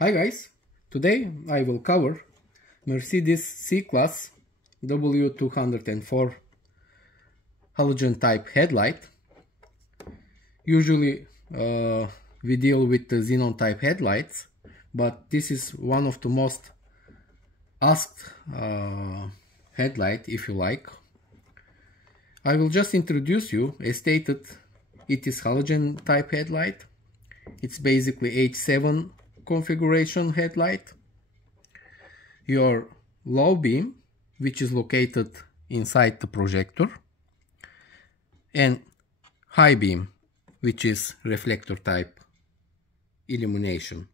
Hi guys, today I will cover Mercedes C-Class W204 halogen type headlight. Usually we deal with the xenon type headlights, but this is one of the most asked headlight, if you like. I will just introduce you. As stated, it is halogen type headlight. It's basically H7 configuration headlight. Your low beam, which is located inside the projector, and high beam, which is reflector type illumination.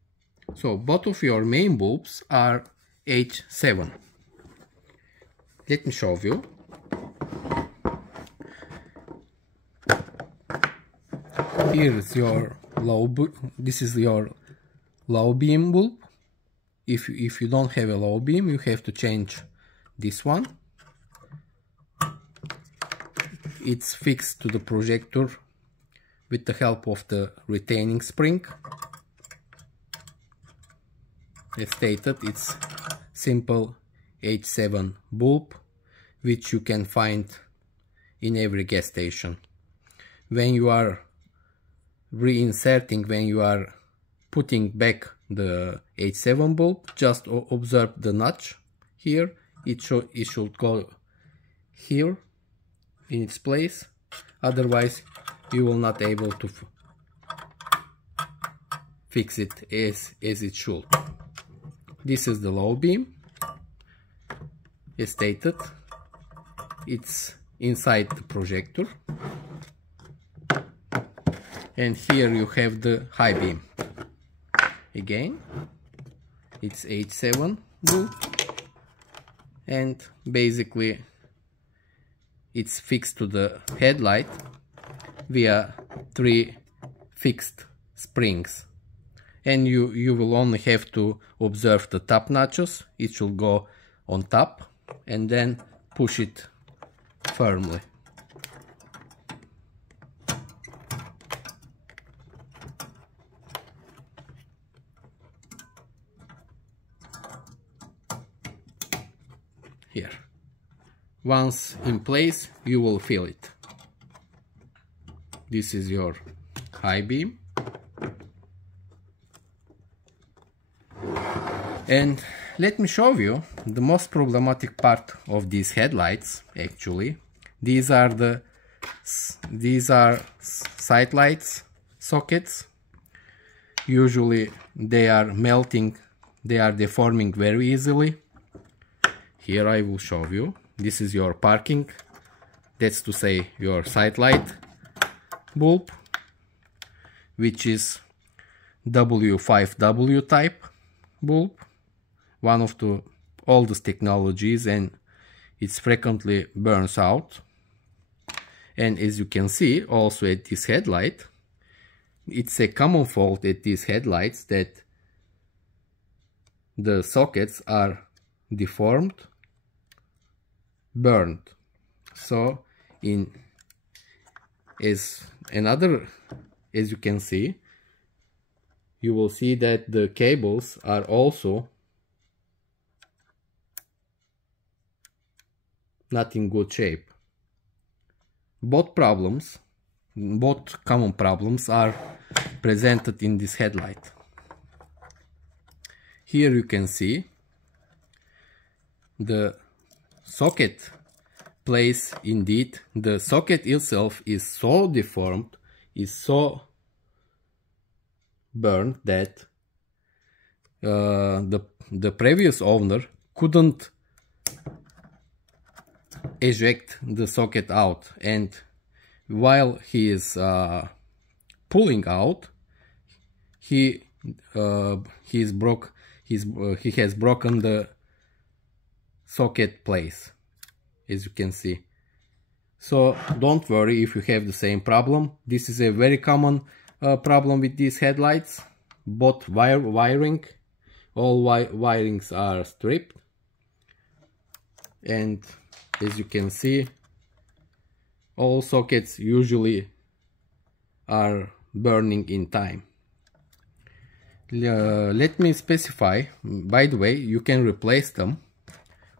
So both of your main bulbs are H7. Let me show you. Here is your this is your low beam bulb. If you don't have a low beam, you have to change this one. It's fixed to the projector with the help of the retaining spring. As stated, it's simple H7 bulb, which you can find in every gas station. When you are reinserting, when you are putting back the H7 bulb, just observe the notch here. It should go here in its place, otherwise you will not able to fix it as it should. This is the low beam. As stated, it's inside the projector, and here you have the high beam. Again, it's H7 bulb, and basically it's fixed to the headlight via 3 fixed springs, and you will only have to observe the top notches. It should go on top and then push it firmly. Here. Once in place, you will feel it. This is your high beam. And let me show you the most problematic part of these headlights. Actually, these are side lights sockets. Usually they are melting, they are deforming very easily. Here I will show you. This is your parking, that's to say your side light bulb, which is W5W type bulb, one of the oldest technologies, and it frequently burns out. And as you can see also at this headlight, it's a common fault at these headlights that the sockets are deformed, burned. So as you can see, you will see that the cables are also not in good shape. Both common problems are presented in this headlight. Here you can see the socket place. Indeed, the socket itself is so deformed, is so burned that the previous owner couldn't eject the socket out, and while he is pulling out, he has broken the socket place, as you can see. So don't worry if you have the same problem. This is a very common problem with these headlights. Both wiring, all wirings are stripped, and as you can see, all sockets usually are burning in time. let me specify. By the way, you can replace them.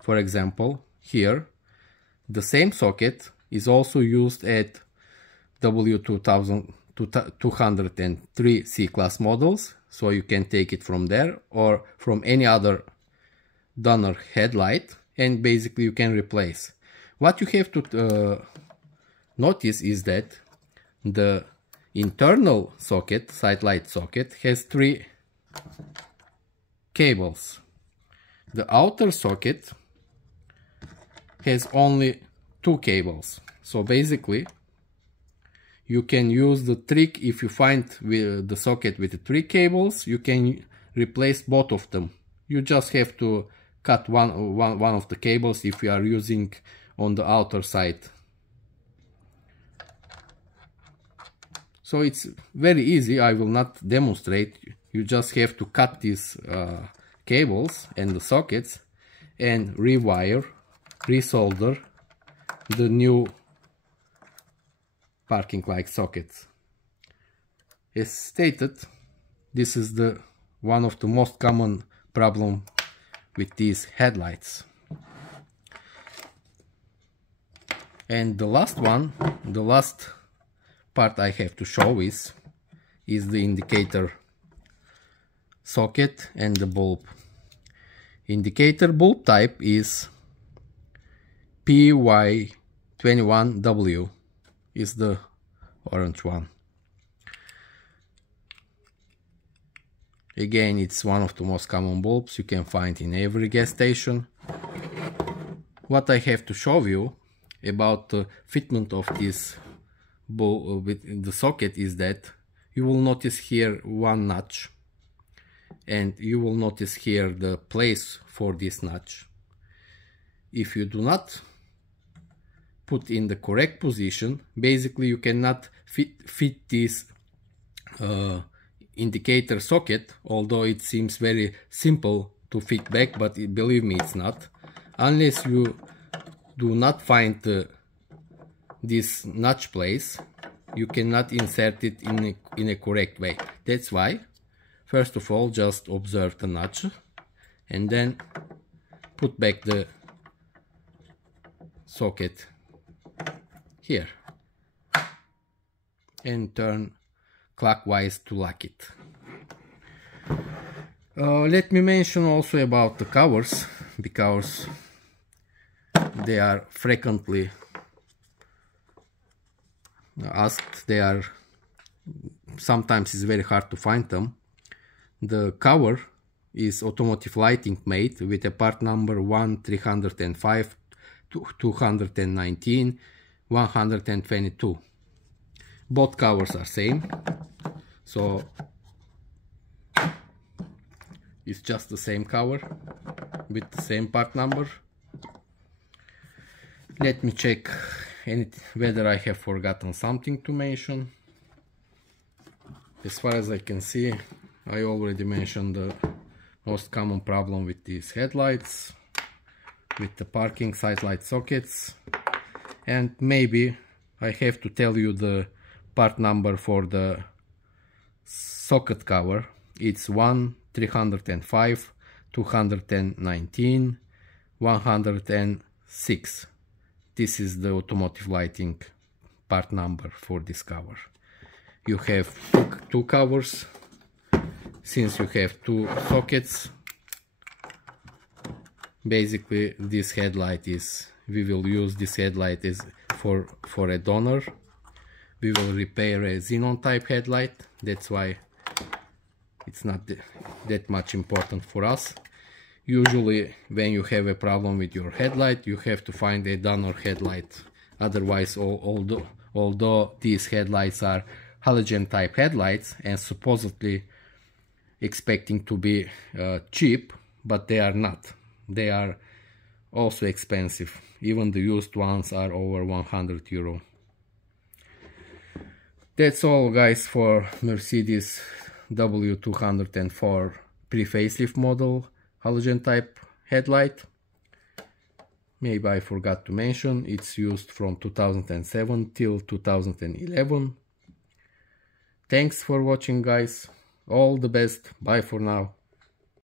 For example, here the same socket is also used at W203 C-Class models, so you can take it from there or from any other donor headlight, and basically you can replace. What you have to notice is that the internal socket, side light socket, has 3 cables. The outer socket has only 2 cables. So basically you can use the trick. If you find the socket with the 3 cables, you can replace both of them. You just have to cut one of the cables if you are using on the outer side. So it's very easy. I will not demonstrate. You just have to cut these cables and the sockets and rewire, resolder the new parking light sockets. As stated, this is one of the most common problem with these headlights. And the last part I have to show is the indicator socket and the bulb. Indicator bulb type is PY21W, is the orange one. Again, it's one of the most common bulbs you can find in every gas station. What I have to show you about the fitment of this bulb with the socket is that you will notice here one notch, and you will notice here the place for this notch. If you do not put in the correct position, basically you cannot fit this indicator socket, although it seems very simple to fit back, but believe me, it's not. Unless you do not find this notch place, you cannot insert it in a correct way. That's why, first of all, just observe the notch and then put back the socket here and turn clockwise to lock it. Let me mention also about the covers, because they are frequently asked. Sometimes it's very hard to find them. The cover is automotive lighting made with a part number 1305, 219, 122. Both covers are same, so it's just the same cover with the same part number. Let me check whether I have forgotten something to mention. As far as I can see, I already mentioned the most common problem with these headlights, with the parking side light sockets, and maybe I have to tell you the part number for the socket cover. It's 1305, 219, 106. This is the automotive lighting part number for this cover. You have two covers. Since you have 2 sockets, basically this headlight we will use this headlight as for a donor. We will repair a xenon type headlight. That's why it's not that much important for us. Usually when you have a problem with your headlight, you have to find a donor headlight. Otherwise, although these headlights are halogen type headlights and supposedly expecting to be cheap, but they are not. They are also expensive. Even the used ones are over 100 euro. That's all, guys, for Mercedes W204 pre-facelift model halogen type headlight. Maybe I forgot to mention, it's used from 2007 till 2011. Thanks for watching, guys. All the best. Bye for now.